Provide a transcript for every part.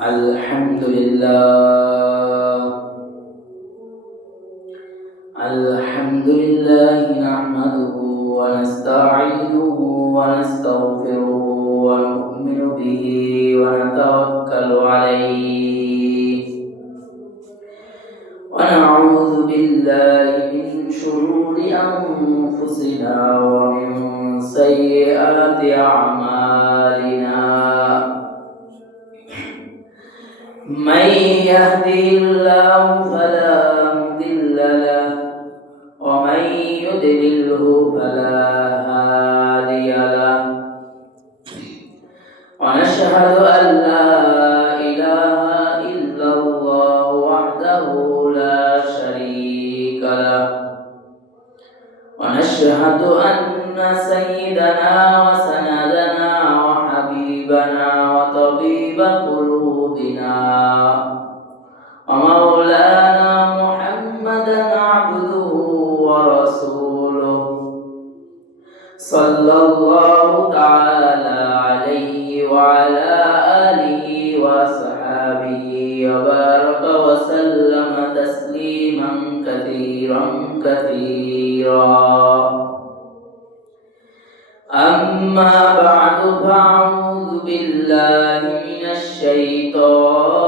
الحمد لله نحمده ونستعينه ونستغفره ونؤمن به ونتوكل عليه ونعوذ بالله من شرور أنفسنا ومن سيئات أعمالنا من يهده الله فلا مضل له ومن يضلله فلا هادي له ونشهد أن لا إله إلا الله وحده لا شريك له ونشهد أن سيدنا وسندنا وحبيبنا وطبيب قلوبنا ومولانا محمدا عبده ورسوله صلى الله تعالى عليه وعلى آله وصحبه وبارك وسلم تسليما كثيرا أما بعد فأعوذ بالله من الشيطان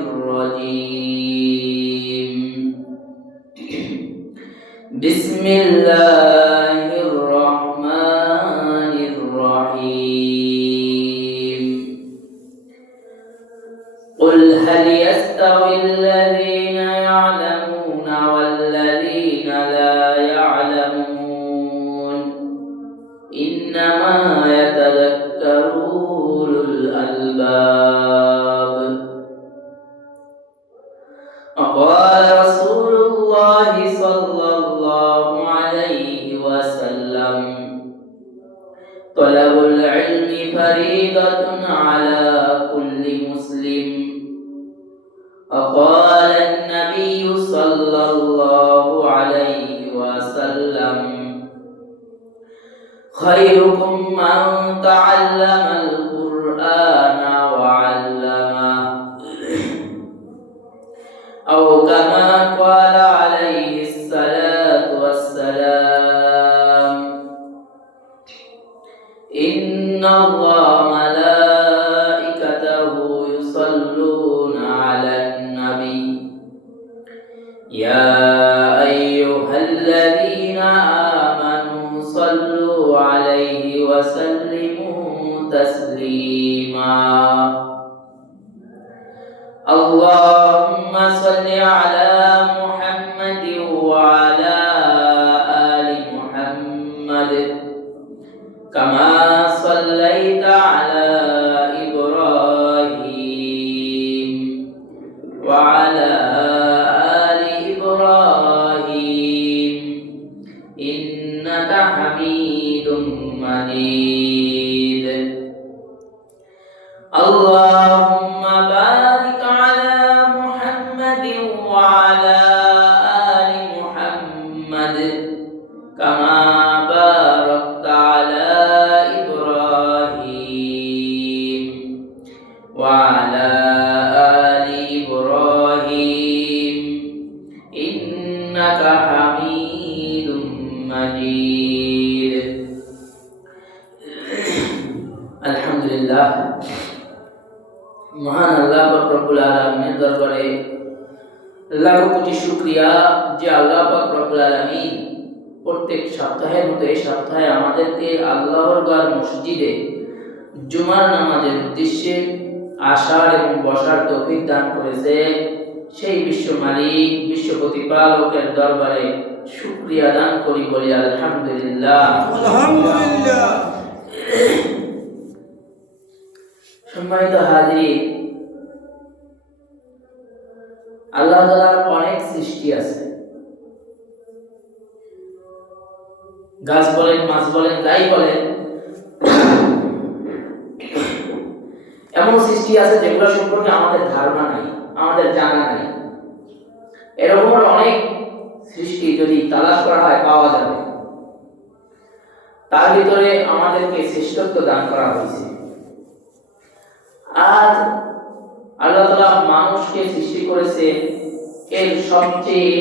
الرجيم بسم الله الرحمن الرحيم قل هل يستوي الذين يعلمون والذين لا يعلمون إنما يتذكر أولو الألباب وقال رسول الله صلى الله عليه وسلم طلب العلم فريضة على كل مسلم وقال النبي صلى الله عليه وسلم خيركم من تعلم القرآن وعلمه أو كما قال عليه الصلاة والسلام إن الله ملائكته يصلون على النبي يا أيها الذين آمنوا صلوا عليه وسلموا تسليما اللهم صل على محمد وعلى آل محمد كما صليت على إبراهيم وعلى آل إبراهيم إنك حميد مجيد اللهم بارك على محمد وعلى آل محمد كما باركت على إبراهيم وعلى آل إبراهيم إنك حميد مجيد الحمد لله মহান আল্লাহ পাক রব্বুল আলামিনের দরবারে লাখ কোটি শুকরিয়া যে আল্লাহ পাক রব্বুল আলামিন প্রত্যেক সপ্তাহের মতো এই সপ্তাহে আমাদেরকে আল্লাহর ঘর মসজিদে জুমার নামাজের উদ্দেশ্যে আসার এবং বসার তৌফিক দান করেছে। সেই বিশ্ব মালিক বিশ্ব প্রতিপালকের দরবারে শুকরিয়া দান করি, বলি আলহামদুলিল্লাহ। আলহামদুলিল্লাহ। সম্মানিত হাজির, আল্লাহ তাআলার অনেক সৃষ্টি আছে। গাছ বলেন, মাছ বলেন, যাই বলেন, এমন সৃষ্টি আছে যেগুলো সম্পর্কে আমাদের ধারণা নাই, আমাদের জানা নাই। এরকম অনেক সৃষ্টি যদি তালাশ করা হয় পাওয়া যাবে। তার ভিতরে আমাদেরকে শ্রেষ্ঠত্ব দান করা হয়েছে। আর আল্লাহ তাআলা মানুষকে সৃষ্টি করেছে এর সবচেয়ে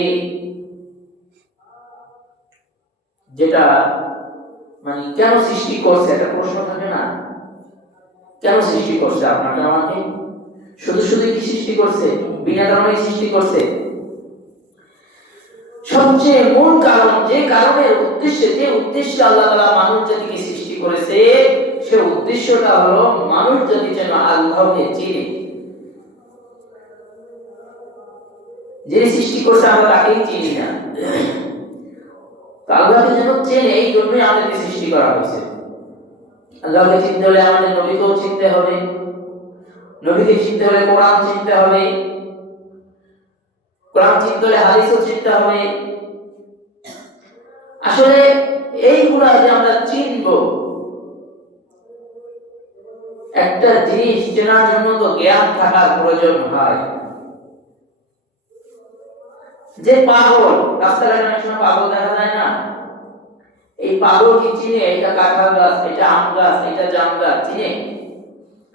যেটা মানে কেন সৃষ্টি করছে একটা প্রশ্ন থাকে না, কেন সৃষ্টি করছে আপনাকে আমাকে? শুধু শুধু কি সৃষ্টি করছে? বিনা কারণে সৃষ্টি করছে? সবচেয়ে মূল কারণ, যে কারণের উদ্দেশ্যে, যে উদ্দেশ্যে আল্লাহ তাআলা মানুষ জাতিকে সৃষ্টি করেছে, সে উদ্দেশ্যটা হলো মানুষ জাতি যেন আল্লাহকে চিনে। যে সৃষ্টি করছে আমরা তাকেই চিনি না, আল্লাহকে যেন চেনে, এই জন্যই আমাদেরকে সৃষ্টি করা হয়েছে। আল্লাহকে চিনতে হলে আমাদের নবীকেও চিনতে হবে, নবীকে চিনতে হলে কোরআন চিনতে হবে, কোরআন চিনতে হলে হাদিসও চিনতে হবে। আসলে এইগুলা যে আমরা চিনব, একটা জিনিস চেনার জন্য তো জ্ঞান থাকার প্রয়োজন হয়। যে পাগল, রাস্তাঘাটে অনেক সময় পাগল দেখা যায় না, এই পাগল কি চিনে এটা কাঁঠাল গাছ, এটা আম গাছ, এটা জাম গাছ চিনে?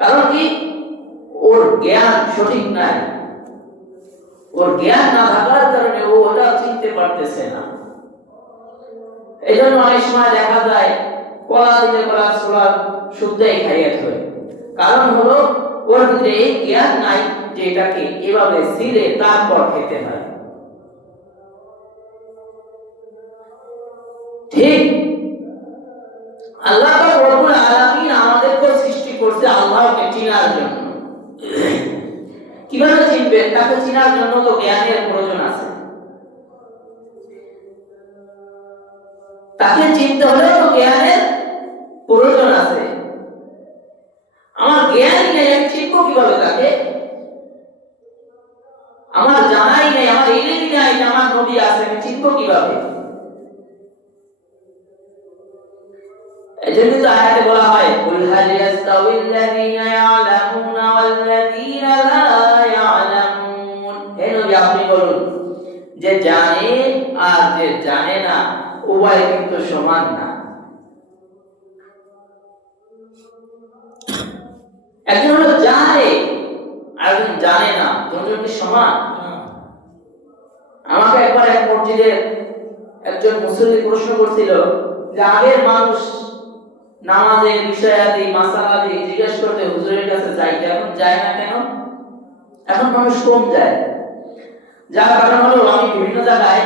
কারণ কি? ওর জ্ঞান সঠিক নাই, ওর জ্ঞান না থাকার কারণে ও ওটা চিনতে পারতেছে না। এই জন্য অনেক সময় দেখা যায় কলা দিলে কলা ছোলা শুদ্ধই খাইয়ে থয়, কারণ হলো ওর ভিতরে এই জ্ঞান নাই যে এটাকে এভাবে ছিলে তারপর খেতে হয়। ঠিক আল্লাহ পাক রব্বুল আলামিন আমাদেরকে সৃষ্টি করছে আল্লাহকে চিনার জন্য। কিভাবে চিনবেন? তাকে চিনার জন্য তো জ্ঞানের প্রয়োজন আছে, তাকে চিনতে হলে তো জ্ঞানের প্রয়োজন আছে। আমার জ্ঞান নেই, আমি চিনবো কিভাবে তাকে? আমার জানাই নেই, আমার ইলমই নাই যে আমার নবী আছে, আমি চিনবো কিভাবে? এজন্য তো আয়াতে বলা হয় কুল হাল ইয়াস্তাউিল্লাযীনা ইয়ালামুনা ওয়াল্লাযীনা লা ইয়ালামুন। হে নবী আপনি বলুন, যে জানে আর যে জানে না উভয় কিন্তু সমান না। একজন হলো জানে আর একজন জানে না, দুজন কি সমান? আমাকে একবার এক মসজিদে একজন মুসল্লি প্রশ্ন করছিল যে আগের মানুষ নামাজের বিষয়াদি মাসালাদি জিজ্ঞেস করতে হুজুরের কাছে যাইতে, এখন যায় না কেন? এখন মানুষ কম যায়। যার কারণ হলো আমি বিভিন্ন জায়গায়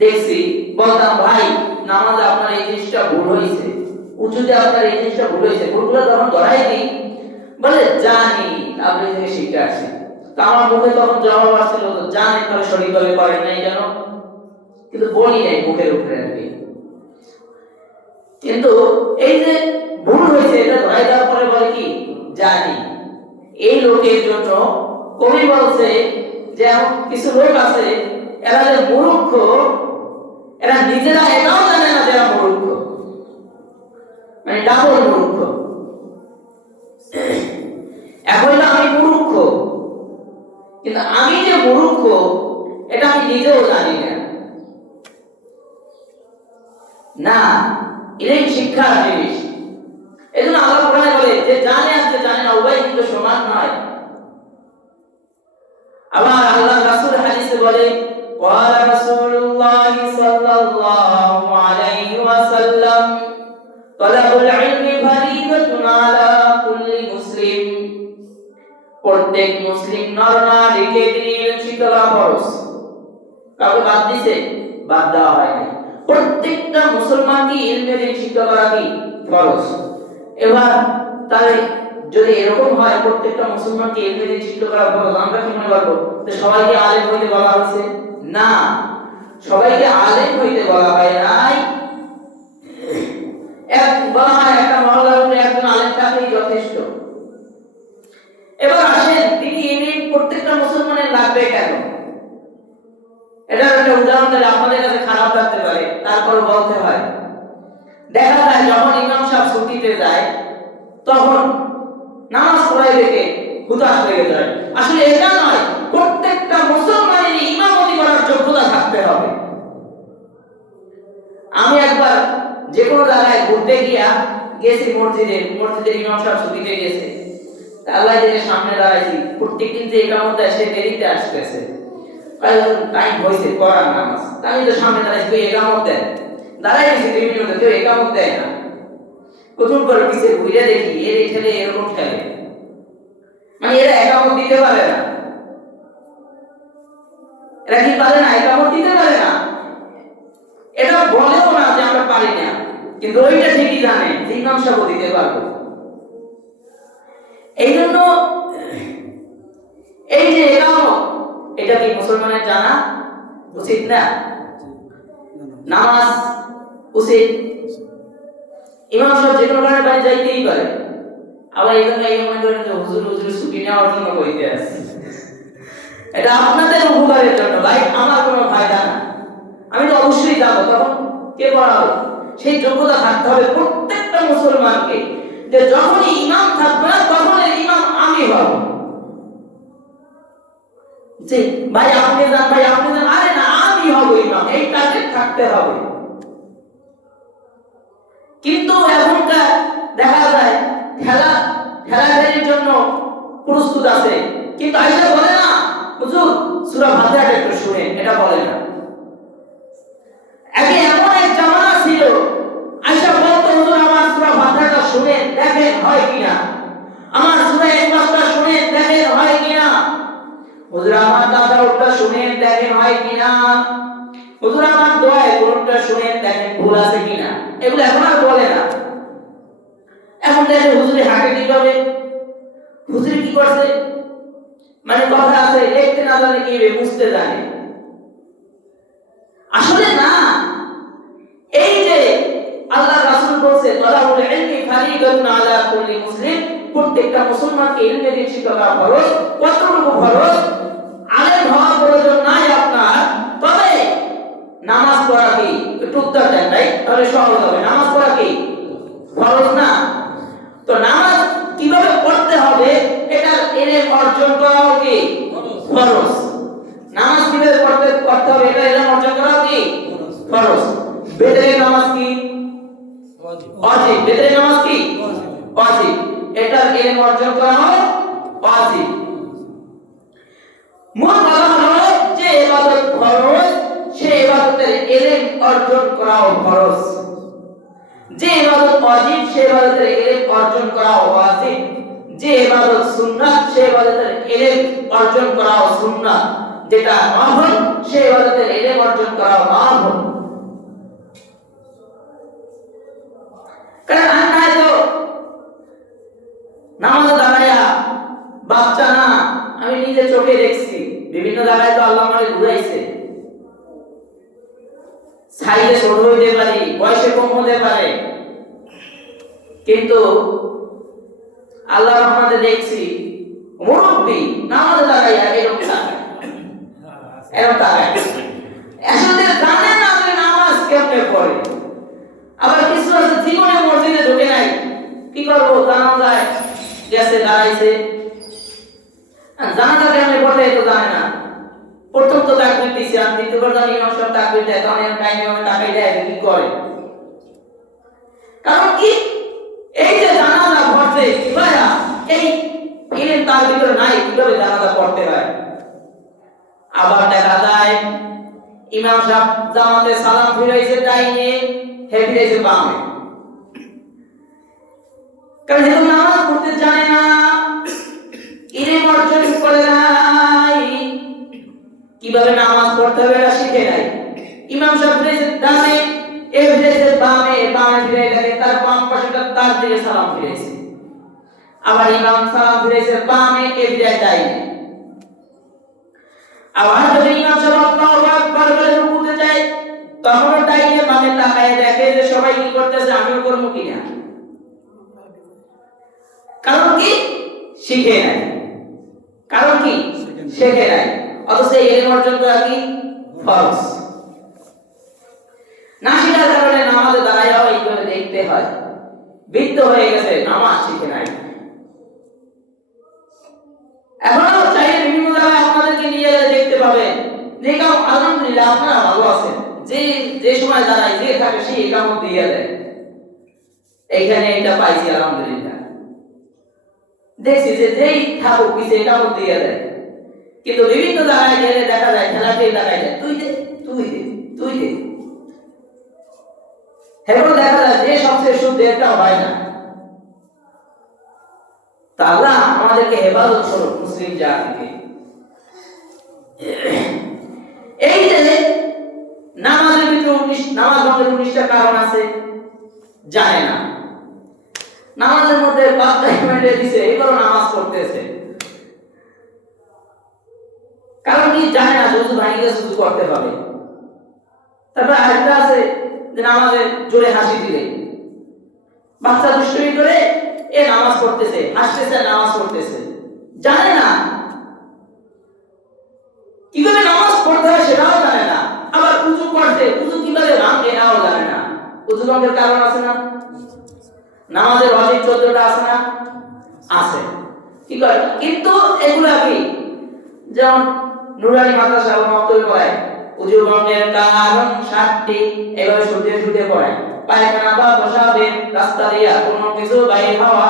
দেখছি, বলতাম ভাই নামাজে আপনার এই জিনিসটা ভুল হয়েছে, উঁচুতে আপনার এই জিনিসটা ভুল হয়েছে, ভুলগুলো যখন ধরাই দিই বলে জানি আপনি থেকে শিখে আসি। তা আমার মুখে তখন জবাব আসছিল জানেন তাহলে সঠিকভাবে করেন নাই কেন? কিন্তু বলি নাই মুখের উপরে আর কি। কিন্তু এই যে ভুল হয়েছে এটা ধরাই দেওয়ার পরে বলে কি জানি। এই লোকের জন্য কবি বলছে যে এমন কিছু লোক আছে এরা যে মূর্খ, এরা নিজেরা এটাও জানে না যে এরা মূর্খ, মানে ডাবল মূর্খ। এখন আমি মূর্খ, কিন্তু আমি যে মূর্খ এটা আমি নিজেও জানি না। না, এটাই শিক্ষার জিনিস। এই জন্য আল্লাহ কোরআনে বলে যে জানে আর যে জানে না উভয় কিন্তু সমান নয়। আবার আল্লাহ রাসূল হাদিসে বলে ক্বালা রাসূলুল্লাহ সাল্লাল্লাহু আলাইহি ওয়াসাল্লাম তালাবুল ইলমি ফারিদাতুন আলা কুল্লি মুসলিম। প্রত্যেক মুসলিম নর নারীকে দিনের শিক্ষা করা ফরজ। কাউকে বাদ দিয়েছে? বাদ দেওয়া হয়নি। প্রত্যেকটা মুসলমানকে ইলমের শিক্ষা করা কি ফরজ। এবার তাহলে যদি এরকম হয় প্রত্যেকটা মুসলমানকে ইলমের শিক্ষা করা ফরজ, আমরা কি মনে করব যে সবাইকে আলেম হইতে বলা হয়েছে? না, সবাইকে আলেম হইতে বলা হয় নাই। এক বলা হয় একটা মহল্লার মধ্যে একজন আলেম থাকলেই যথেষ্ট। এবার আসেন তিনি ইলম প্রত্যেকটা মুসলমানের লাগবে কেন? এটা একটা উদাহরণ দিলে আপনাদের কাছে খারাপ লাগতে পারে, তারপর বলতে হয়। দেখা যায় যখন ইমাম সাহেব ছুটিতে যায় তখন নামাজ পড়াই রেখে হুতাশ লেগে যায়। আসলে এটা নয়, প্রত্যেকটা মুসলমানের ইমামতি করার যোগ্যতা থাকতে হবে। আমি একবার যে কোনো জায়গায় ঘুরতে গেছি মসজিদের ইমাম সাহেব ছুটিতে গেছে, আল্লাহ যে সামনে দাঁড়াইছি প্রত্যেকদিন যে একামত দেয় সে দেরিতে আসতেছে, টাইম হয়েছে করার নামাজ, আমি তো সামনে দাঁড়াইছি কেউ একামত দেয়, দাঁড়াই গেছি 2 মিনিট কেউ একামত দেয় না। প্রথম করে পিছে ঘুরে দেখি এর ঠেলে এরকম ঠেলে, মানে এরা একামত দিতে পারে না। এরা কি পারে না? একামত দিতে পারে না। এটা বলেও না যে আমরা পারি না, কিন্তু ওইটা ঠিকই জানে যে ইমাম সাহেব দিতে পারবো। এই জন্য এই যে একামত, এটা কি মুসলমানের জানা উচিত না? নামাজ উচিত, ইমাম সাহেব যে কোনো কারণে বাড়ি যাইতেই পারে। আবার এই জন্য এই মনে করেন যে হুজুর ছুটি নেওয়ার জন্য কইতে আসে, এটা আপনাদের উপকারের জন্য ভাই, আমার কোনো ফায়দা না। আমি তো অবশ্যই যাবো, তখন কে পড়াবে? সেই যোগ্যতা থাকতে হবে প্রত্যেকটা মুসলমানকে, যে যখনই ইমাম থাকবে না তখন ইমাম আমি হব। যে ভাই আপনি যান, ভাই আপনি যান, আরে না আমি হব ইমাম, এই টার্গেট থাকতে হবে। কিন্তু এখনকার দেখা যায় খেলাধুলার জন্য প্রস্তুত আছে, কিন্তু আয়েশা বলে না হুজুর সূরা ফাতিহাটা একটু শুনেন, এটা বলে না। আগে এমন এক জামানা ছিল আয়েশা বলতো হুজুর আমার সূরা ফাতিহাটা শুনেন দেখেন হয় কিনা, আমার সূরা ইখলাসটা শুনেন দেখেন হয় কিনা, হুজুর আমার তাসাউফটা শুনেন দেখেন হয় কিনা, হুজুর আমার দোয়া কোরআনটা শুনেন দেখেন ভুল আছে কিনা। এগুলো এখন আর বলে না। এখন দেখেন হুজুরে হাঁটে কিভাবে, হুজুরে কি করছে, মানে কথা আছে লিখতে না জানে কি বুঝতে জানে। আসলে না, এই যে আল্লাহ রাসূল বলছে তালাবুল ইলমি ফারিদাতুন আলা কুল্লি মুসলিম, প্রত্যেকটা মুসলমানকে ইলমের শিক্ষা করা ফরজ। কতটুকু ফরজ? আলেম হওয়ার প্রয়োজন নাই আপনার, তবে নামাজ পড়া কি? একটু উত্তর দেন ভাই, তাহলে সহজ হবে। নামাজ পড়া কি ফরজ না? তো নামাজ কিভাবে পড়তে হবে এটা ইলম অর্জন করাও কি ফরজ। নামাজ কিভাবে পড়তে হবে এটা ইলম অর্জন করাও কি ফরজ। বেতরে নামাজ কি ওয়াজিব, বেতরে নামাজ কি ওয়াজিব, এটা ইলম অর্জন করা হয় ওয়াজিব। মূল কথা হলো যে ইবাদত ফরজ, সেই ইবাদতের ইলম অর্জন করাও ফরজ। যে ইবাদত ওয়াজিব সেই ইবাদতের ইলম অর্জন করাও ওয়াজিব। যে ইবাদত সুন্নাত সেই ইবাদতের ইলম অর্জন করাও সুন্নাত। যেটা নফল সেই ইবাদতের ইলম অর্জন করাও নফল। কারণ আমরা তো নামাজে দাঁড়ায়া বাচ্চা না, আমি নিজে চোখে দেখছি বিভিন্ন জায়গায় তো আল্লাহ আমাকে ঘুরাইছে। সাইজে ছোট হইতে পারি, বয়সে কম হতে পারে, কিন্তু আল্লাহ রহমতে দেখছি মুরব্বী নামাজে দাঁড়াইয়া এরকম আসলে জানে না যে নামাজ কেমনে পড়ে। আবার কিছু আছে জীবনে মসজিদে ঢুকে নাই, কি করবো জানাজায় গেছে দাঁড়াইছে, জানাজা কেমনে পড়ে তো জানে না। প্রথম তো তাকবীর দিছে, আর দ্বিতীয়বার জানি ইমাম সাহেব তাকবীর দেয়, তখন এর টাইমে আমি তাকাই দেয় কি করে। কারণ কি এই যে জানাজা পড়তে ভাইয়া, এই ইলম তার ভিতরে নাই কিভাবে জানাজা পড়তে হয়। আবার দেখা যায় ইমাম সাহেব জামাতে সালাম ফিরাইছে ডাইনে, হে ফিরাইছে বামে, কারণ হে তো নামাজ পড়তে জানে না, ইলম অর্জন করে নাই, কিভাবে নামাজ পড়তে হবে এটা শিখে নাই। ইমাম সাহেব ফিরাইছে ডানে, এ ফিরাইছে বামে, বামে ফিরাইছে তার বাম পাশেটা তার দিকে সালাম ফিরাইছে। আবার ইমাম সালাম ফিরাইছে বামে, এ ফিরাইছে ডাইনে। আবার যদি ইমাম সাহেব আল্লাহু আকবার বলে রুকুতে যায়, তখন ডাইনে বামে তাকায় দেখে যে সবাই কি করতেছে, আমিও করব কিনা। কারণ কি শিখে নাই, কারণ কি শিখে নাই। অথচ ইলম অর্জন করা কি ফরজ। না শিখার কারণে নামাজে দাঁড়াইয়াও এইভাবে দেখতে হয়, বৃদ্ধ হয়ে গেছে, নামাজ শিখে নাই। এখনো চাইলে বিভিন্ন জায়গায় আপনাদেরকে নিয়ে দেখতে পাবেন যে কাউ আলহামদুলিল্লাহ আপনারা ভালো আছেন, যে সময় দাঁড়ায় যে থাকে সেই একামত দিয়ে দেয়, এইখানে এটা পাইছি আলহামদুলিল্লাহ। দেখছি যে যেই থাকুক পিছে কামড় দিয়ে দেয়, কিন্তু বিভিন্ন জায়গায় গেলে দেখা যায় খেলাতেই দেখা যায় তুই দে তুই দে তুই দে। এগুলো দেখা যায় যে সবচেয়ে শুদ্ধ এটাও হয় না। তা আল্লাহ আমাদেরকে হেফাজত করুন মুসলিম জাতিকে। এই যে নামাজের ভিতরে নামাজ ভঙ্গের 19টা কারণ আছে, জানে না। নামাজের মধ্যে 5 মিনিট দিছে, এবারও নামাজ পড়তেছে, কারণ কি জানে না যুজু ভাঙিয়ে যুজু করতে হবে। তারপর আরেকটা আছে যে নামাজে জোরে হাসি দিলে বাচ্চা দুষ্টুমি করে এ নামাজ পড়তেছে, হাসতেছে, নামাজ পড়তেছে, জানে না কিভাবে নামাজ পড়তে হয় সেটাও জানে না। আবার উযু করতে উযু কিভাবে ভাঙে এটাও জানে না। উযু ভঙ্গের কারণ আছে না? নামাজের ওয়াজিব 14টা আছে না? আছে। কি করে? কিন্তু এগুলা কি যেমন নুরানি মাদ্রাসা ও মক্তবে পড়ায় উযু ভঙ্গের কারণ 7টি, এভাবে শুনতে শুনতে পড়ায়। পায়খানা বা প্রসাবে রাস্তা দিয়া কোনো কিছু বাইরে হওয়া,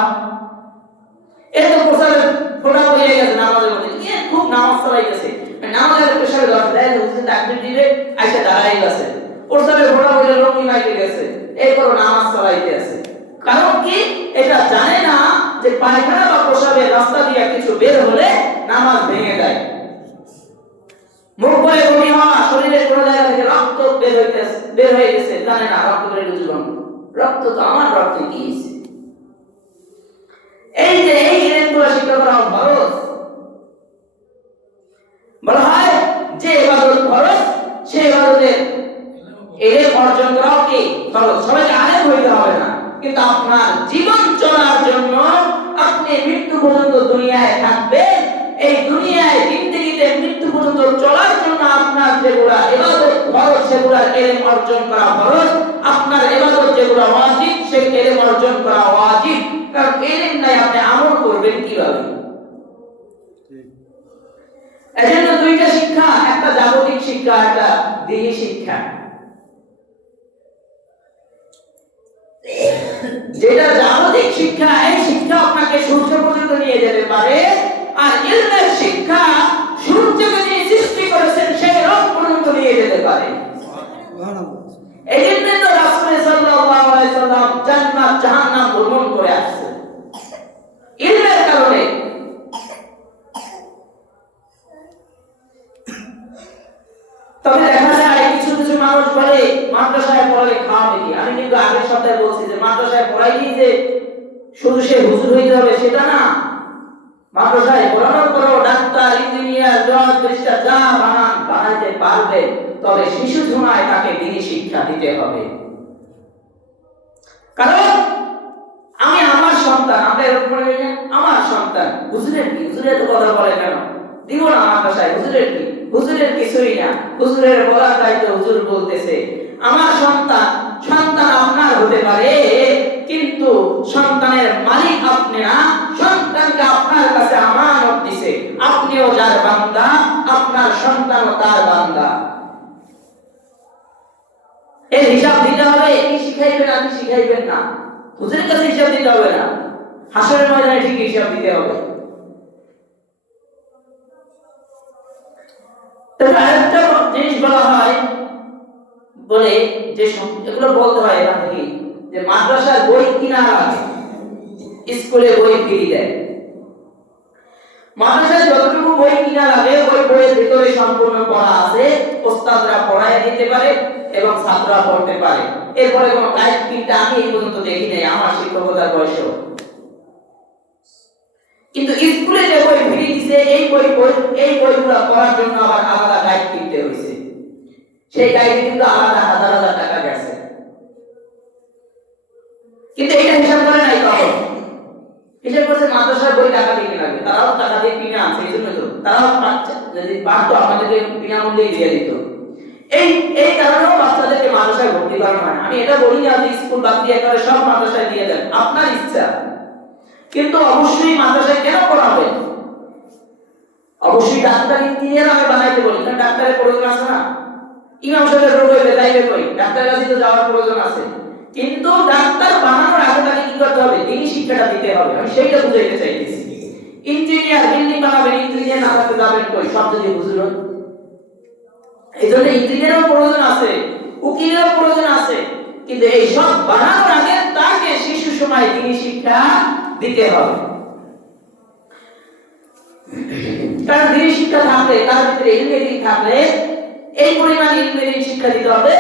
এত প্রসাবে ফোঁটা হয়ে গেছে নামাজের মধ্যে, এ খুব নামাজ চালাইতেছে, নামাজের পেশাবে দরকার দেয় হুজুর তাকবীর দিবে আইসা দাঁড়াই গেছে, প্রসাবে ফোঁটা হয়ে লঙ্গি মাইকে গেছে, এরপর নামাজ চালাইতে আছে। কারণ কি এটা জানে না যে পায়খানা বা প্রসাবের রাস্তা দিয়ে কিছু বের হলে নামাজ ভেঙে যায়। মুখ বলে বমি হওয়া, শরীরের কোনো জায়গা থেকে রক্ত বের হয়ে গেছে, জানে না রক্ত বের হয়েছে, রক্ত তো আমার রক্ত কি। এই যে এই ইলমগুলো শিক্ষা করা ফরজ। বলা হয় যে ইবাদত ফরজ সে ইবাদতের ইলম অর্জন করাও কি ফরজ। সবাইকে আলেম হইতে হবে না, কিন্তু আপনার জীবন চলার জন্য আপনি মৃত্যু পর্যন্ত দুনিয়ায় থাকবেন, এই দুনিয়ায় জিন্দেগিতে মৃত্যু পর্যন্ত চলার জন্য আপনার যেগুলা ইবাদত ফরজ সেগুলার ইলম অর্জন করা ফরজ। আপনার ইবাদত যেগুলা ওয়াজিব সেই ইলম অর্জন করা ওয়াজিব। কারণ ইলম নাই আপনি আমল করবেন কিভাবে? এজন্য দুইটা শিক্ষা, একটা জাগতিক শিক্ষা, একটা দ্বীনি শিক্ষা। যেটা জাগতিক শিক্ষা, এই শিক্ষা আপনাকে সূর্য পর্যন্ত নিয়ে যেতে পারে, আর ইলমের শিক্ষা সূর্যকে যিনি সৃষ্টি করেছেন সেই রব পর্যন্ত নিয়ে যেতে পারে। এই জন্য তো রাসূল সাল্লাল্লাহু আলাইহি সাল্লাম জান্নাত জাহান্নাম ভ্রমণ করে আসছে ইলমের কারণে। তবে দেখা যায় কিছু কিছু মানুষ বলে মাদ্রাসায় পড়ালে খাওয়াবে কি। আমি কিন্তু আগের সপ্তাহে বলছি যে মাদ্রাসায় পড়াইলেই যে শুধু সে হুজুর হইতে হবে সেটা না। মাদ্রাসায় পড়ানোর পরও ডাক্তার, ইঞ্জিনিয়ার, জজ, ব্যারিস্টার যা বানাইতে পারবে, তবে শিশু সময় তাকে দ্বীনি শিক্ষা দিতে হবে। কারণ আমি আমার সন্তান, আমরা এরকম করে বলি আমার সন্তান, হুজুরের কি, হুজুরের তো কথা বলে কেন দিব না মাদ্রাসায়, হুজুরের কি, হুজুরের কিছুই না, হুজুরের বলার দায়িত্ব হুজুর বলতেছে। আমার সন্তান, সন্তান আপনার হতে পারে, কিন্তু সন্তানের মালিক আপনি না। সন্তানকে আপনার কাছে আমানত দিছে, আপনিও যার বান্দা, আপনার সন্তানও তার বান্দা। এর হিসাব দিতে হবে, কি শিখাইবেন আপনি শিখাইবেন না, হুজুরের কাছে হিসাব দিতে হবে না, হাসরের ময়দানে ঠিক হিসাব দিতে হবে। আরেকটা জিনিস বলা হয়, বলে যে এগুলো বলতে হয় এখান থেকে, যে মাদ্রাসার বই কিনা লাগে, স্কুলে বই ফ্রি দেয়। মাদ্রাসায় যতটুকু বই কিনা লাগে ওই বইয়ের ভিতরে সম্পূর্ণ পড়া আছে, ওস্তাদরা পড়ায় দিতে পারে এবং ছাত্ররা পড়তে পারে। এরপরে কোনো গাইড কিনতে আমি এই পর্যন্ত দেখি নাই আমার শিক্ষকতার বয়সেও। কিন্তু স্কুলে যে বই ফ্রি দিছে এই বইগুলো পড়ার জন্য আবার আলাদা গাইড কিনতে হয়েছে। সেই গাইড কিন্তু আলাদা হাজার হাজার টাকা গেছে, কিন্তু এটা হিসাব করে নাই। তখন হিসাব করছে মাদ্রাসার বই টাকা দিয়ে লাগবে, তারাও টাকা দিয়ে কিনে আনছে, এই জন্য তো তারাও যদি পারতো আমাদেরকে বিনামূল্যে দিয়ে দিত। এই কারণেও বাচ্চাদেরকে মাদ্রাসায় ভর্তি করা হয় না। আমি এটা বলি না যে স্কুল বাদ দিয়ে করে সব মাদ্রাসায় দিয়ে দেন, আপনার ইচ্ছা, কিন্তু অবশ্যই মাদ্রাসায় কেন পড়াবে? অবশ্যই ডাক্তার, ইঞ্জিনিয়ার আমি বানাইতে বলি, কারণ ডাক্তারের প্রয়োজন আছে না। ইমাম সাহেবের রোগ হইলে যাইবে কই, ডাক্তারের কাছে তো যাওয়ার প্রয়োজন আছে। কিন্তু ডাক্তার বানানোর আগে তাকে কি করতে হবে? দ্বীনি শিক্ষাটা দিতে হবে। আমি সেইটা বুঝাইতে চাইতেছি। ইঞ্জিনিয়ার বিল্ডিং বানাবেন, ইঞ্জিনিয়ার না থাকতে যাবেন কই? সব যদি হুজুর হন। এই জন্য ইঞ্জিনিয়ারের প্রয়োজন আছে, উকিলের প্রয়োজন আছে, কিন্তু এই সব বানানোর আগে তাকে শিশু সময় দিনী শিক্ষা দিতে হবে। কারণ দিনী শিক্ষা থাকলে, তার ভিতরে ইলমে দিন থাকলে এই পরিমাণ ইলমে দিন শিক্ষা দিতে হবে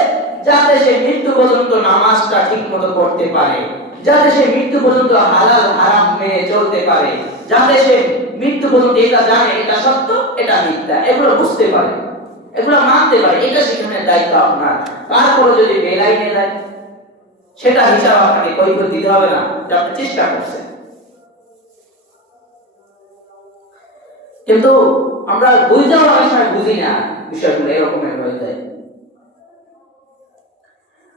যাতে সে মৃত্যু পর্যন্ত নামাজটা ঠিক মতো পড়তে পারে, যাতে সে মৃত্যু পর্যন্ত হালাল হারাম মেনে চলতে পারে, যাতে সে মৃত্যু পর্যন্ত এটা জানে এটা সত্য এটা মিথ্যা, এগুলো বুঝতে পারে, এগুলো মানতে পারে। এটা শিখানোর দায়িত্ব আপনার। তারপরে যদি বেলাইনে যায় সেটা হিসাব আপনাকে কৈফিয়ত দিতে হবে না, যে আপনি চেষ্টা করছেন। কিন্তু আমরা বুঝাও অনেক সময় বুঝি না, বিষয়গুলো এরকমের হয়ে যায়।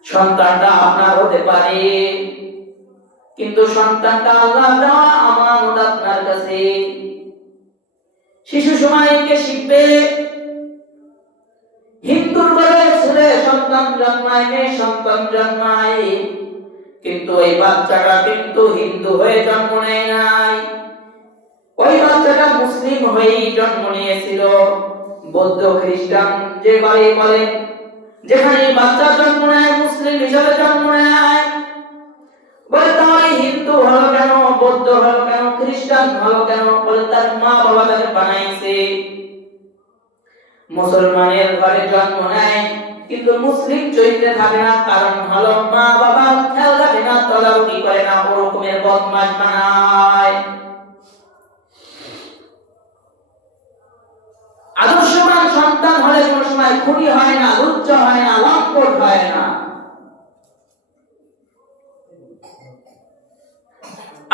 সন্তানটা আপনার হতে পারে, কিন্তু সন্তানটা আল্লাহ দেওয়া আমানত আপনার কাছে। শিশু সময়কে শিখবে, হিন্দুর ঘরে ছেলে সন্তান জন্মায়, মেয়ে সন্তান জন্মায়, কিন্তু ওই বাচ্চাটা কিন্তু হিন্দু হয়ে জন্ম নেয় নাই, ওই বাচ্চাটা মুসলিম হয়েই জন্ম নিয়েছিল। বৌদ্ধ খ্রিস্টান যে ঘরে বলে, যেখানে বাচ্চা জন্ম নেয় মুসলিম হিসাবে জন্ম নেয়, বলে তাহলে হিন্দু হলো কেন, বৌদ্ধ হলো কেন, খ্রিস্টান হলো কেন? বলে তার মা বাবা তাকে বানাইছে। মুসলমানের ঘরে জন্ম নেয় কিন্তু মুসলিম চরিত্রে থাকে না, কারণ হলো মা বাবা খেয়াল রাখে না, তদারকি করে না, ওরকমের বদমাশ বানায়। আদর্শবান সন্তান হলে কোন সময় খুনি হয় না, লুচ্চ হয় না, লম্পট হয় না।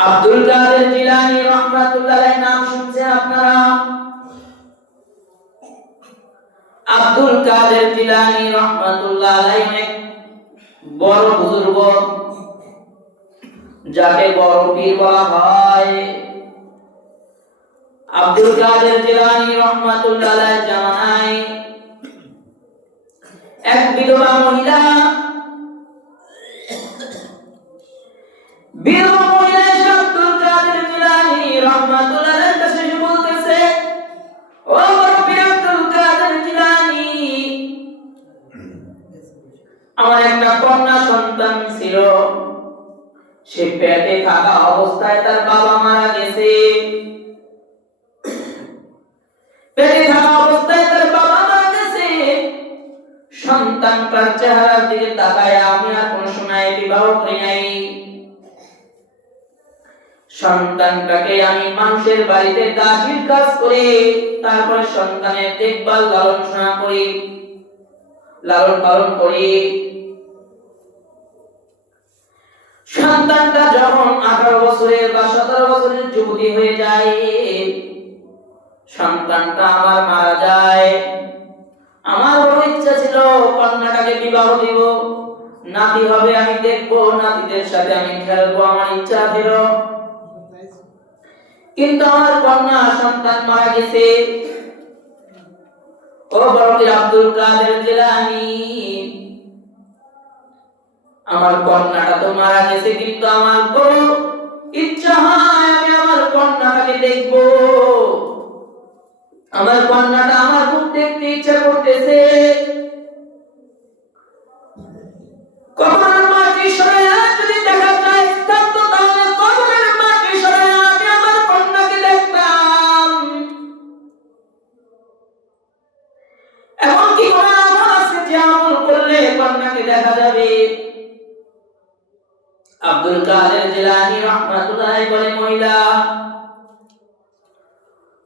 আব্দুল কাদের জিলানী রাহমাতুল্লাহ আলাইহির নাম শুনছেন আপনারা? আব্দুল কাদের জিলানী রাহমাতুল্লাহ আলাইহি অনেক বড় বুজুর্গ, যাকে বড় পীর বলা হয়। আব্দুল কাদের জিলানী রাহমাতুল্লাহ আলাইহির জামানায় এক বিধবা মহিলা, বিধবা মহিলা আব্দুল কাদের জিলানী রাহমাতুল্লাহ আলাইহির কাছে বলতেছে, ও বড় পীর আব্দুল কাদের জিলানী, আমার একটা কন্যা সন্তান ছিল, সে পেটে থাকা অবস্থায় তার বাবা মারা গেছে। পেটে থাকা অবস্থায় তার বাবা মারা গেছে। সন্তানটার চেহারার দিকে তাকায় আমি আর কোন সময় বিবাহ করি নাই। সন্তানটাকে আমি মানুষের বাড়িতে দাসীর কাজ করে তারপরে সন্তানের দেখভাল লালন করি, লালন পালন করি। সন্তানটা যখন 18 বছরের বা 17 বছরের যুবতী হয়ে যায়, সন্তানটা আমার মারা যায়। আমার বড় ইচ্ছা ছিল কন্যাটাকে বিবাহ দিব, নাতি হবে, আমি দেখবো, নাতিদের সাথে আমি খেলবো, আমার ইচ্ছা ছিল। কিন্তু আমার কন্যা সন্তান মারা গেছে। ও বড় পীর আব্দুল কাদের জিলানী, আমার কন্যাটা তো মারা গেছে, কিন্তু আমার বড় ইচ্ছা হয় আমি আমার কন্যাটাকে দেখব। আমার কন্যাটা আমার খুব দেখতে ইচ্ছা করতেছে। কবরের মাটি সরাইয়া যদি দেখা যায় থাকতো, তাহলে কবরের মাটি সরাইয়া আমি আমার কন্যাকে দেখতাম। এমন কি কোন আমল আছে যে আমল করলে কন্যাকে দেখা যাবে? আব্দুল কাদের জিলানী রাহমাতুল্লাহ আলাইহি বলে, মহিলা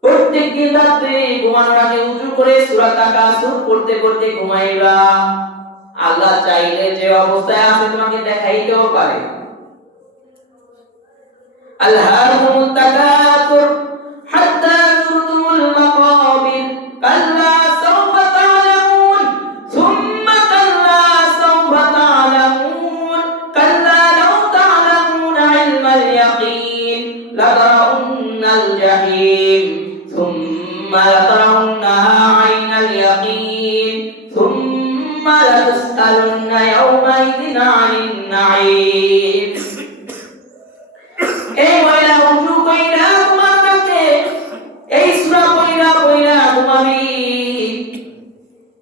প্রত্যেকদিন রাতে ঘুমানোর আগে উযু করে সূরা তাকাসুর পড়তে পড়তে ঘুমাইবা। আল্লাহ চাইলে যে অবস্থায় আছে তোমাকে দেখাইতেও পারে। আলহাকুমুত তাকাসুর হাত্তা যুরতুমুল মাকাবির, কাল্লা সাওফা তা'লামুন, সুম্মা কাল্লা সাওফা তা'লামুন, কাল্লা লাউ তা'লামুনা ইলমাল ইয়াকিন লাতারাউন্নাল জাহিম, সুম্মা লাতারাউন্নাহা আইনাল ইয়াকিন, সুম্মা লাতুসআলুন্না ইয়াওমাইযিন আনিন নাঈম। এই মহিলা উযু কইরা তোমাকে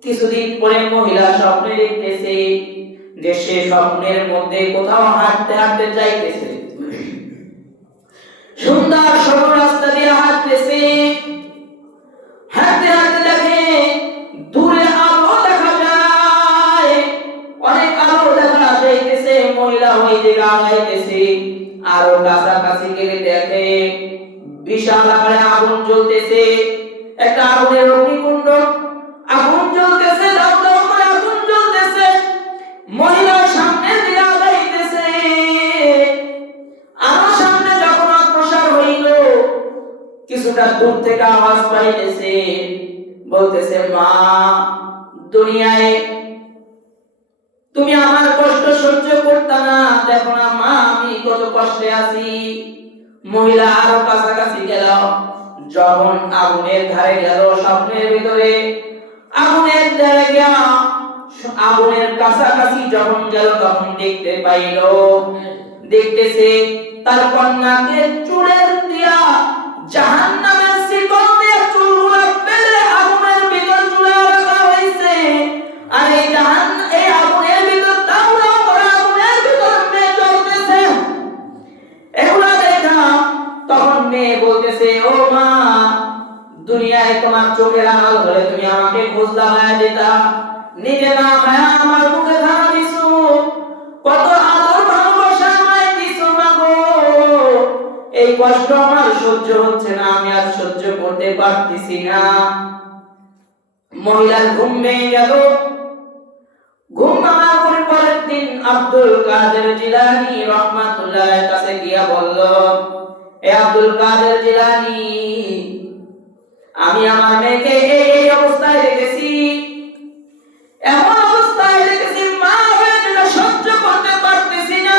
কিছুদিন পরে মহিলা স্বপ্নে দেখতেছে যে সে স্বপ্নের মধ্যে কোথাও হাঁটতে হাঁটতে যাইতেছে, সুন্দর সরু রাস্তা দিয়ে হাঁটতেছে। হাঁটতে হাঁটতে দেখে দূরে আলো দেখা যায়, অনেক আলো দেখা যাইতেছে। মহিলা ওই দিকে আগাইতেছে, আরো কাছাকাছি গেলে দেখে বিশাল আকারে আগুন জ্বলতেছে। একটা আগুনের অগ্নিকুণ্ড, আগুন জ্বলতেছে, দাও দাও করে আগুন জ্বলতেছে। মহিলার সামনে দিয়ে আগাইতেছে। আরো সামনে যখন অগ্রসর হইল, কিছুটা দূর থেকে আওয়াজ পাইতেছে, বলতেছে, মা, দুনিয়ায় তুমি আমার কষ্ট সহ্য করতা না, দেখো না মা আমি কত কষ্টে আছি। মহিলা আরো কাছাকাছি গেল, যখন আগুনের ধারে গেল, স্বপ্নের ভিতরে আগুনের ধারে গেল, আগুনের কাছাকাছি যখন গেল, তখন দেখতে পাইল, দেখতেছে তার কন্যাকে চুলের দিয়া জাহান্নামের শিকল দিয়ে চুলগুলো বেঁধে আগুনের ভিতর চুলে রাখা হয়েছে। আর এই আগুনের ভিতর দাউদাউ করে আগুনের ভিতর মেয়ে চলতেছে। এগুলা দেখা তখন মেয়ে বলতেছে, ও মা, দুনিয়ায় তোমার চোখের আড়াল হলে তুমি আমাকে খোঁজ লাগায় দিতা, নিজে না খায়া আমার মুখে খানা দিছো, কত আদর ভালোবাসা আমায় দিছো মা গো। এই কষ্ট আমার সহ্য হচ্ছে না, আমি আর সহ্য করতে পারতেছি না। মহিলার ঘুম ভেঙে গেল। ঘুম ভাঙার পরে পরের দিন আব্দুল কাদের জিলানী রাহমাতুল্লাহর কাছে গিয়া বলল, এ আব্দুল কাদের জিলানী, আমি আমার মেয়েকে এই অবস্থায় দেখেছি, এমন অবস্থায় দেখেছি, মা হয়ে যেটা সহ্য করতে পারতেছি না।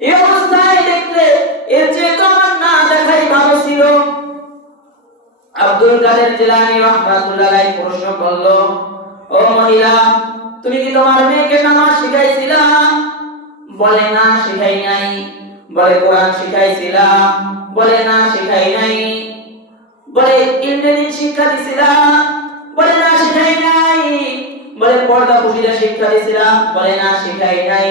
এই অবস্থায় দেখলে এর চেয়ে তো আমার না দেখাই ভালো ছিল। আব্দুল কাদের জিলানী রাহমাতুল্লাহ আলাইহি প্রশ্ন করল, ও মহিলা, তুমি কি তোমার মেয়েকে নামাজ শিখাইছিলা? বলে, না শিখাই নাই। বলে, কোরআন শিখাইছিলা? বলে, না শিখাই নাই। বলে, ইলমের শিক্ষা দিছিলা? বলে, না শিখাই নাই। বলে, পর্দা পুশিদা শিক্ষা দিছিলা? বলে, না শিখাই নাই।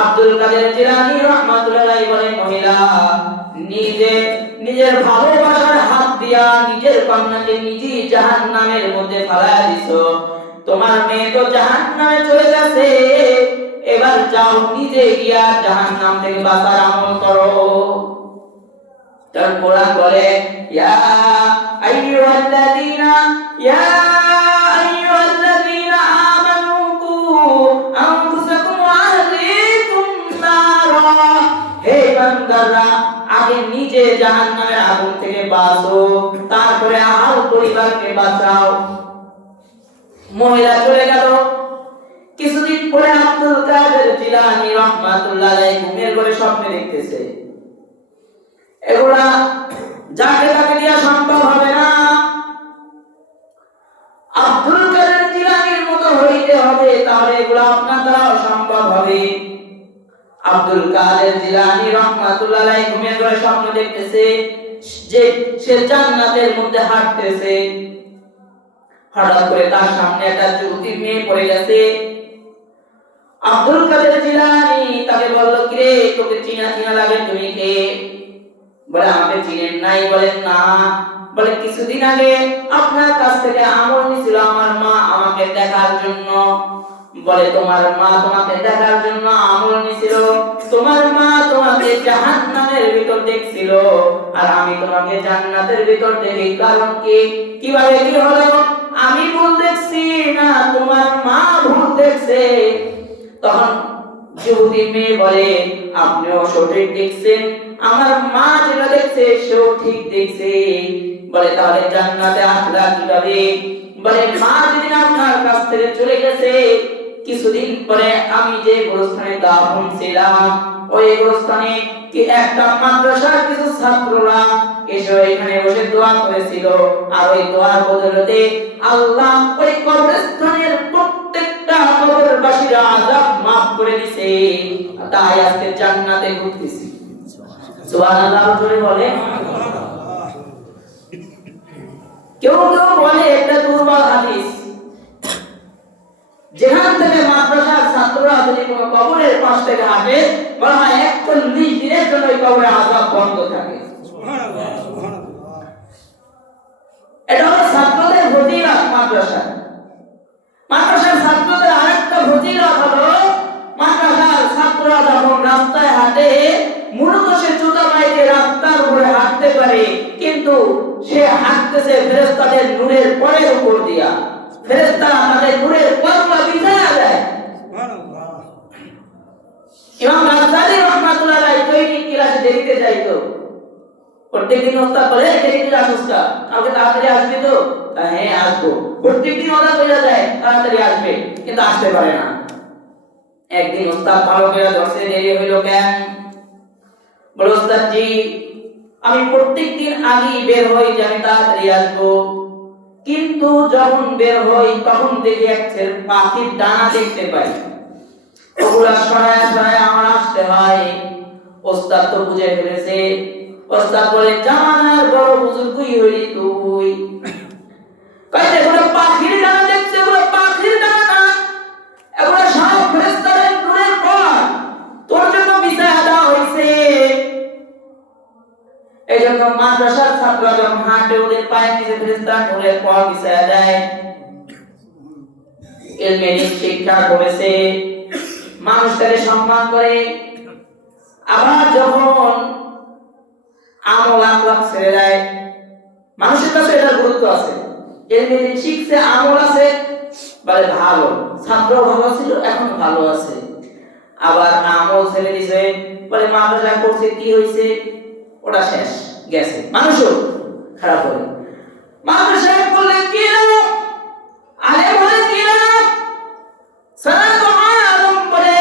আব্দুল কাদের জিলানী রাহমাতুল্লাহ আলাইহি বলেন, মহিলা, নিজের ভালোবাসার হাত দিয়া নিজের কন্যাকে নিজেই জাহান্নামের মধ্যে ফেলায়া দিছো। তোমার মেয়ে তো জাহান্নামে চলে গেছে, এবার যাও নিজে গিয়া জাহান্নাম থেকে বাঁচার আমল করো। তার কোরআন বলে, ইয়া আইয়ুহাল্লাযীনা আমানু কু আনফুসাকুম ওয়া আহলিকুম নারা, হে বান্দারা, আগে নিজে জাহান্নামের আগুন থেকে বাঁচো, তারপরে আহল পরিবারকে বাঁচাও। মহিলা চলে গেল। কিছুদিন পরে আব্দুল কাদের জিলানী রাহমাতুল্লাহ আলাইহি ঘুমের ঘরে স্বপ্নে দেখতেছে। এগুলা যাকে তাকে দিয়া সম্ভব হবে না। আব্দুল কাদের জিলানীর মতো হইতে হবে, তাহলে এগুলা আপনার দ্বারা সম্ভব হবে। আব্দুল কাদের জিলানী রাহমাতুল্লাহ আলাইহি ঘুমের ঘরে স্বপ্ন দেখতেছে যে সে জান্নাতের মধ্যে হাঁটতেছে। হঠাৎ করে তার সামনে একটা যুবতী মেয়ে পড়ে গেছে। আব্দুল কাদের জিলানী তাকে বলল, কিরে, তোকে চিনা চিনা লাগে, তুমি কে? বলে, আমাকে চিনেন নাই। বলেন, না। বলে, কিছুদিন আগে আপনার কাছ থেকে আমল নিছিল আমার মা আমাকে দেখার জন্য। বলে, তোমার মা তোমাকে দেখার জন্য আমল নিছিল? তোমার মা তোমাকে জাহান্নামের ভিতর দেখছিল, আর আমি তোমাকে জান্নাতের ভিতর দেখি, কারণ কি? কিভাবে কি হলো? আমি ভুল দেখছি না তোমার মা ভুল দেখছে? তখন যুবতী মেয়ে বলে, আপনিও সঠিক দেখছেন, আমার মা যেটা দেখছে সেও ঠিক দেখছে। বলে, তাহলে জান্নাতে আসলা কিভাবে? বলে, মা যেদিন আপনার কাছ থেকে চলে গেছে, কিছুদিন পরে আমি যে গোরস্থানে দাফন ছিলাম, ওই গোরস্থানে কি একটা মাদ্রাসার কিছু ছাত্ররা এসে এখানে বসে দোয়া করেছিল, আর ওই দোয়ার বদলতে আল্লাহ ওই কবরস্থানের প্রত্যেকটা কবরবাসীর আযাব maaf করে দিয়েছে। তাই আজকে জান্নাতে ঘুরতেছি। সুবহানাল্লাহ জোরে বলে। কেউ কেউ বলে এটা দুর্বল হাদিস। কিন্তু সে হাঁটতেছে ফেরেশতাদের নূরের পরের উপর দিয়া, ফেরেশতারা তাদের নূরের পর্দা বিছায়া দেয়। ইমাম গাজ্জালী রাহমাতুল্লাহ আলাইহি দৈনিক ক্লাসে দেরিতে যাইতো, প্রত্যেকদিন ওস্তাদ বলে দেরিতে আসুস না, কালকে তাড়াতাড়ি আসবি তো? হ্যাঁ আসবো। প্রত্যেকদিন ওরা কইরা যায় তাড়াতাড়ি আসবে, কিন্তু আসতে পারে না। একদিন ওস্তাদ ভালো করে ধরছে, দেরি হইল কেন? বলে ওস্তাদ জি আমি প্রত্যেকদিন আগেই বের হই যে আমি তাড়াতাড়ি আসবো, কিন্তু যখন বের হই তখন দেখি একটা পাখির ডানা দেখতে পাই, ওগুলা সরায় সরায় আমার আসতে হয়। ওস্তাদ তো বুঝে ফেলেছে। ওস্তাদ বলে জামানার বড় বুজুর্গই হইলি তুই, কয় এগুলো পাখির ডানা দেখছে, এগুলো পাখির ডানা না, এগুলো সব ফেরেশতাদের নূরের পর তোর জন্য বিছায়া দেওয়া হয়েছে। এই জন্য মাদ্রাসার ছাত্ররা যখন হাঁটে ওদের পায়ের নিচে ফেরেশতার নূরের পর বিছায়া দেয়। ইলমে শিক্ষা করেছে, মানুষ তাকে সম্মান করে। আবার যখন আমল আখলাক ছেড়ে দেয়, মানুষের কাছে এটার গুরুত্ব আছে। ইলমে শিখছে, আমল আছে, বলে ভালো, ছাত্র ভালো ছিল, এখন ভালো আছে। আবার আমল ছেড়ে দিছে, বলে মাদ্রাসা করছে কি হয়েছে, ওটা শেষ গেছে, মানুষও খারাপ করে। মাদ্রাসা করলে কি লাভ, আলেম হলে কি লাভ, সালাত আলম পড়ে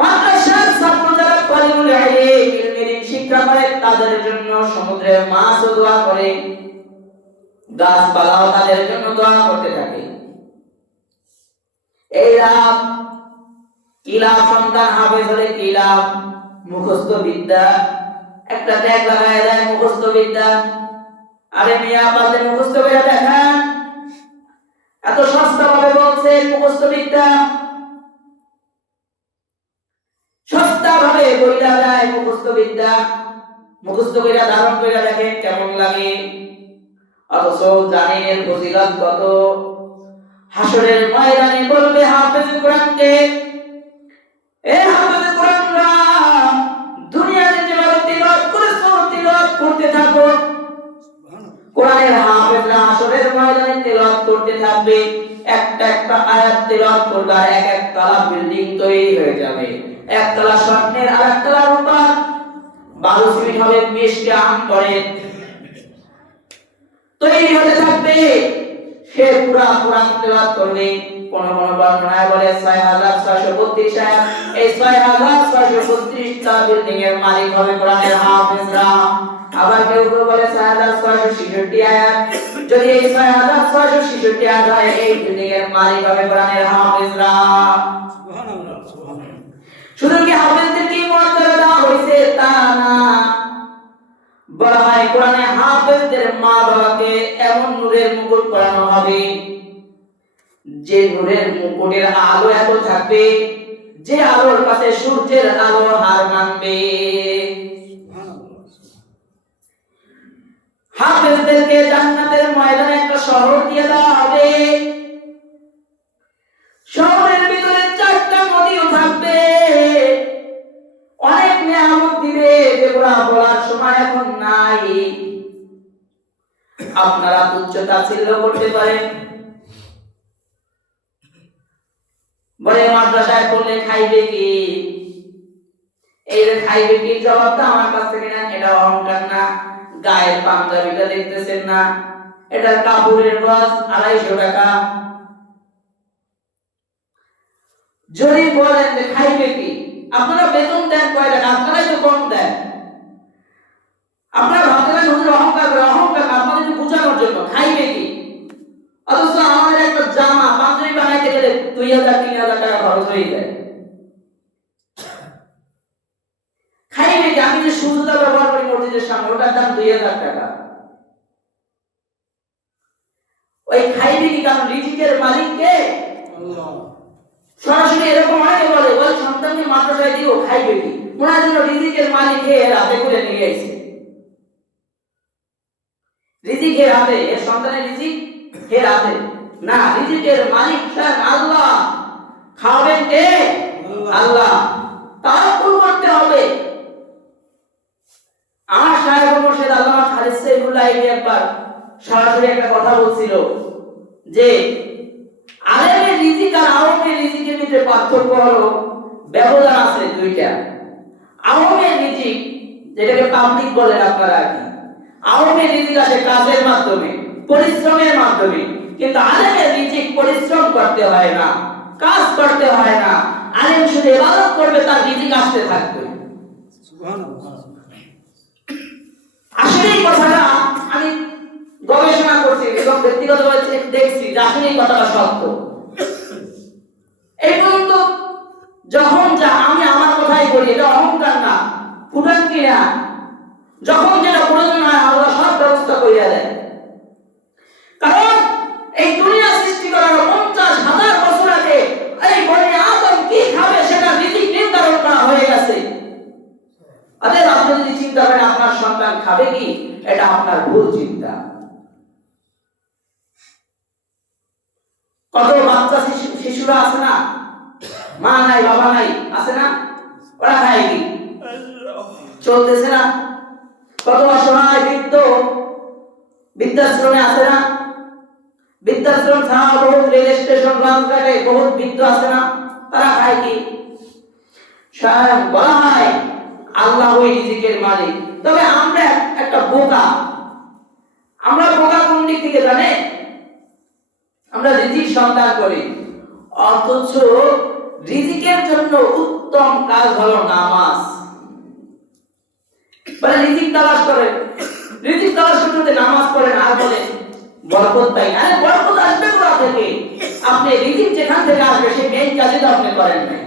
মাদ্রাসার ছাত্র যারা তালিবুল ইলম ইলমের শিক্ষা করে তাদের জন্য সমুদ্রের মাছও দোয়া করে, গাছপালাও তাদের জন্য দোয়া করতে থাকে। এই লাভ কি লাভ, সন্তান হাফেজ হলে কি লাভ, মুখস্থ বিদ্যা একটা ট্যাগ লাগায় দেয়, মুখস্থ বিদ্যা। আরে মিয়া পাতে মুখস্থ করে দেখান, এত সস্তা ভাবে বলছে মুখস্থ বিদ্যা, সস্তা ভাবে বইলা দেয় মুখস্থ বিদ্যা, মুখস্থ করে ধারণ করে দেখেন কেমন লাগে। অথচ জানেন এর ফজিলত কত। হাসরের ময়দানে বলবে হাফেজ কোরআনকে, এ হাফেজ কোরআনরা দুনিয়াতে যেভাবে তিলাওয়াত করেছো তিলাওয়াত করতে থাকো। কোরআনের হাফেজরা হাসরের ময়দানে তিলাওয়াত করতে থাকবে, একটা একটা আয়াত তিলাওয়াত করবে, আর এক এক তলা বিল্ডিং তৈরি হয়ে যাবে। একতলা স্বর্ণের আর একতলা রূপার, 12 সিমেন্ট হবে 20টা আম পড়ে তৈরি হতে থাকবে। সে পুরা কোরআন তেলাওয়াত করবে। কোন কোন বর্ণনায় বলে 6632 আয়াত, এই 6632 টা বিল্ডিং এর মালিক হবে কোরআনের হাফেজরা। আবার কেউ কেউ বলে 6666 আয়াত, যদি এই 6666 আয়াত হয় এই বিল্ডিং এর মালিক হবে কোরআনের হাফেজরা। সুবহানাল্লাহ সুবহানাল্লাহ। শুধু কি হাফেজদের কি মর্যাদা দেওয়া হয়েছে তা না, বলা হয় কোরআনে হাফেজদের মা বাবাকে এমন নূরের মুকুট পরানো হবে, যে নূরের মুকুটের আলো এত থাকবে যে আলোর কাছে সূর্যের আলো হার মানবে। হাফেজদেরকে জান্নাতের ময়দানে একটা শহর দিয়ে দেওয়া হবে, শহরের ভিতরে 4টা নদীও থাকবে, অনেক নিয়ামত দিবে যেগুলা বলার সময় এখন নাই। আপনারা তুচ্ছ তাচ্ছিল্য করতে পারেন, বলে মাদ্রাসায় পড়লে খাইবে কি, এই যে খাইবে কি জবাবটা আমার কাছ থেকে নেন, এটা অহংকার না। গায়ের পাঞ্জাবিটা দেখতেছেন না, এটা কাপড়ের গজ 250 টাকা। যদি বলেন যে খাইবে কি, আপনারা বেতন দেন কয় টাকা, আপনারাই তো কম দেন। আপনারা ভাবতে পারেন হুজুর অহংকার করে, অহংকার আপনাদের বোঝানোর জন্য। খাইবে কি, অথচ আমাদের একটা জামা পাঞ্জাবি বানাইতে গেলে 2000-3000 টাকা খরচ হয়ে যায়। খাইবে কি, আমি যে সুজুতা ব্যবহার করি মসজিদের সামনে, ওটার দাম 2000 টাকা। ওই খাইবে কি কারণ রিজিকের মালিক কে? আল্লাহ। সরাসরি এরকম অনেকে বলে ওই সন্তানকে মাদ্রাসায় দিও, খাইবে কি, ওনার জন্য রিজিকের মালিক হে রাতে করে নিয়ে আইছে। রিজিক হে রাতে, এর সন্তানের রিজিক হে রাতে না, রিজিকের মালিক স্বয়ং আল্লাহ। খাওয়াবেন কে? আল্লাহ। তাওয়াক্কুল করতে হবে। আমার সাহেব মুর্শিদ আল্লামা খালিদ সাইফুল্লাহ একবার সরাসরি একটা কথা বলছিল যে আলেমের রিজিক আর আওয়ামের রিজিকের ভিতরে পার্থক্য হলো, ব্যবধান আছে দুইটা। আওয়ামের রিজিক যেটাকে পাবলিক বলেন আপনারা কি, আওয়ামের রিজিক আসে কাজের মাধ্যমে, পরিশ্রমের মাধ্যমে, কিন্তু আলেমের রিজিক পরিশ্রম করতে হয় না, কাজ করতে হয় না। আলেম শুধু ইবাদত করবে, তার রিজিক আসতে থাকবে। আসলে এই কথাটা আমি গবেষণা করছি এবং ব্যক্তিগতভাবে দেখছি যে আসলে এই কথাটা সত্য। এই পর্যন্ত যখন আমি আমার কথাই বলি, এটা অহংকার না, ফুটাঙ্কি না, যখন যেটা প্রয়োজন হয় আল্লাহ সব ব্যবস্থা করিয়া দেয়। কারণ এই দুনিয়া সৃষ্টি করার 50,000 বছর আগে এই বনি আদম কি খাবে সেটা রিজিক নির্ধারণ করা হয়ে গেছে। আরে আপনি যদি চিন্তা করেন আপনার সন্তান খাবে কি, এটা আপনার ভুল চিন্তা। কত বাচ্চা শিশুরা আছে না, মা নাই বাবা নাই, আছে না, ওরা খায় কি, চলতেছে না। কত অসহায় বৃদ্ধ বৃদ্ধাশ্রমে আছে না, বৃদ্ধাশ্রম ছাড়া বহুত রেল স্টেশন রাস্তাঘাটে বহুত বৃদ্ধ আছে না, তারা খায় কি। বলা হয় আল্লাহ ওই রিজিকের মালিক। তবে আমরা একটা বোকা, আমরা বোকা কোন দিক থেকে জানেন? আমরা রিজিক সন্ধান করি, অথচ রিজিকের জন্য উত্তম কাজ হলো নামাজ। মানে রিজিক তালাশ করেন, রিজিক তালাশ করতে নামাজ পড়েন আর বলেন বরকত পাই। আরে বরকত আসবে কোথা থেকে? আপনি রিজিক যেখান থেকে আসবে সেই মেইন কাজই তো আপনি করেন নাই।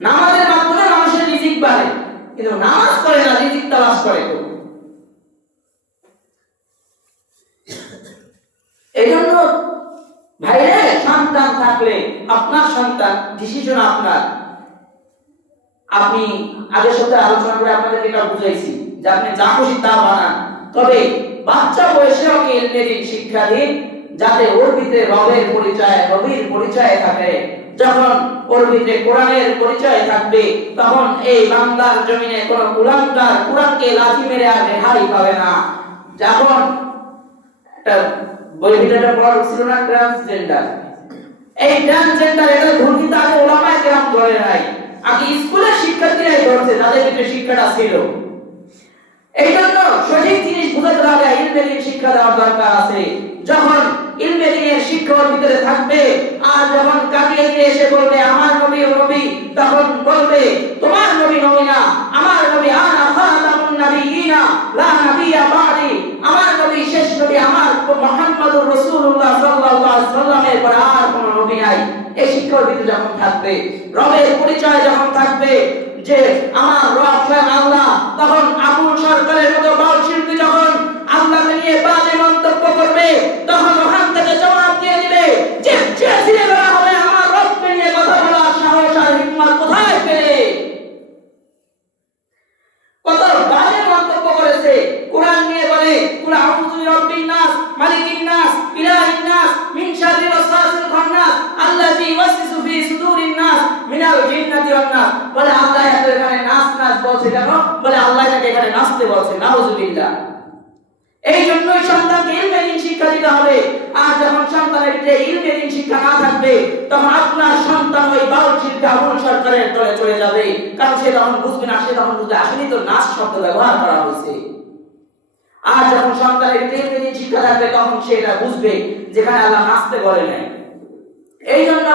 নামাজের মাধ্যমে মানুষের রিজিক বাড়ে, কিন্তু নামাজ পড়ে না, রিজিক তালাশ করে। এই জন্য ভাইরে, সন্তান থাকলে আপনার সন্তান ডিসিশন আপনার। আপনি আগের সপ্তাহে আলোচনা করে আপনাদেরকে এটা বুঝাইছি যে আপনি যা খুশি তা বানান, তবে বাচ্চা বয়সে ওকে ইলমের শিক্ষা দিন, যাতে ওর ভিতরে রবের পরিচয়, নবীর পরিচয় থাকে। যখন ওর ভিতরে কোরআনের পরিচয় থাকবে, তখন এই বাংলার জমিনে কোন কুলাঙ্গার কোরআনকে লাথি মেরে আর রেহাই পাবে না। যখন একটা বই ভিতরে পড়া ছিল না, ট্রান্সজেন্ডার, এই ট্রান্সজেন্ডার এটা ভুলকিত আগে ওলামায়ে কেরাম ধরে নাই, আগে স্কুলের শিক্ষার্থীরাই ধরছে, যাদের ভিতরে শিক্ষাটা ছিল। এই জন্য সঠিক জিনিস বুঝাতে হবে, ইলমের শিক্ষা দেওয়ার দরকার আছে। যখন ইলমের শিক্ষা ওর ভিতরে থাকবে, আর যখন কাটিয়ে দিয়ে এসে বলবে আমার নবী ও নবী, তখন বলবে তোমার নবী নবী না, আমার নবী আনা খাতামুন নাবিয়িনা লা নাবিয়্যা বাদি, আমার নবী শেষ নবী, আমার মুহাম্মদুর রাসূলুল্লাহ সাল্লাল্লাহু আলাইহি ওয়াসাল্লামের পর আর কোনো নবী নাই। এই শিক্ষার ভিতরে যখন থাকবে, রবের পরিচয় যখন থাকবে যে আমার রব স্বয়ং আল্লাহ, তখন আবুল সরকারের মতো বাউল শিল্পী যখন আল্লাহকে নিয়ে বাজে মন্তব্য করবে, তখন ওখান থেকে জবাব দিয়ে দিবে যে ছিঁড়ে ফেলা হবে আমার রবকে নিয়ে কথা বলার সাহস আর হিম্মত কোথায় পেলে। কত বাজে মন্তব্য করেছে, কোরআন নিয়ে বলে কুল আউযু বিরাব্বিন নাস মালিকিন নাস ইলাহিন নাস মিন শাররিল ওয়াসওয়াসিল খান্নাস আল্লাযী ইউওয়াসওয়িসু ফি সুদুরিন নাস মিনাল জিন্নাতি ওয়ান নাস। বলে আল্লাহ এখানে নাস নাস বলছে কেন? বলে আল্লাহ এটাকে এখানে নাচতে বলছে, নাউযুবিল্লাহ। এই জন্যই সন্তানকে ইলমের শিক্ষা দিতে হবে। আর যখন সন্তানের ভিতরে ইলমের শিক্ষা না থাকবে, তখন আপনার সন্তান ওই বাউল শিল্পী আবুল সরকারের দলে চলে যাবে। কারণ সে তখন বুঝবে না, সে তখন বুঝবে আসলেই তো নাচ শব্দ ব্যবহার করা হয়েছে। আর যখন সন্তানের ভিতরে ইলমের শিক্ষা থাকবে, তখন সে এটা বুঝবে যেখানে আল্লাহ নাচতে বলে নাই। এই জন্য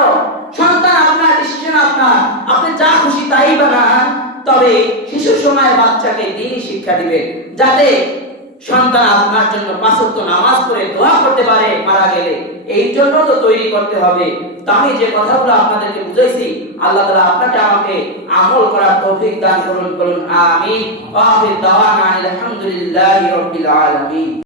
সন্তান আপনার, ডিসিশন আপনার, আপনি যা খুশি তাই বানান, তবে শিশুর সময় বাচ্চাকে দ্বীনি শিক্ষা দিবেন, যাতে সন্তান আপনার জন্য 5 ওয়াক্ত নামাজ পড়ে দোয়া করতে পারে মারা গেলে। এই জন্য তো তৈরি করতে হবে। তো আমি যে কথাগুলো আপনাদেরকে বুঝাইছি, আল্লাহ তাআলা আপনাকে আমাকে আমল করার তৌফিক দান করুন। আমিন। ওয়া আখির দাওয়ানা আলহামদুলিল্লাহি রাব্বিল আলামিন।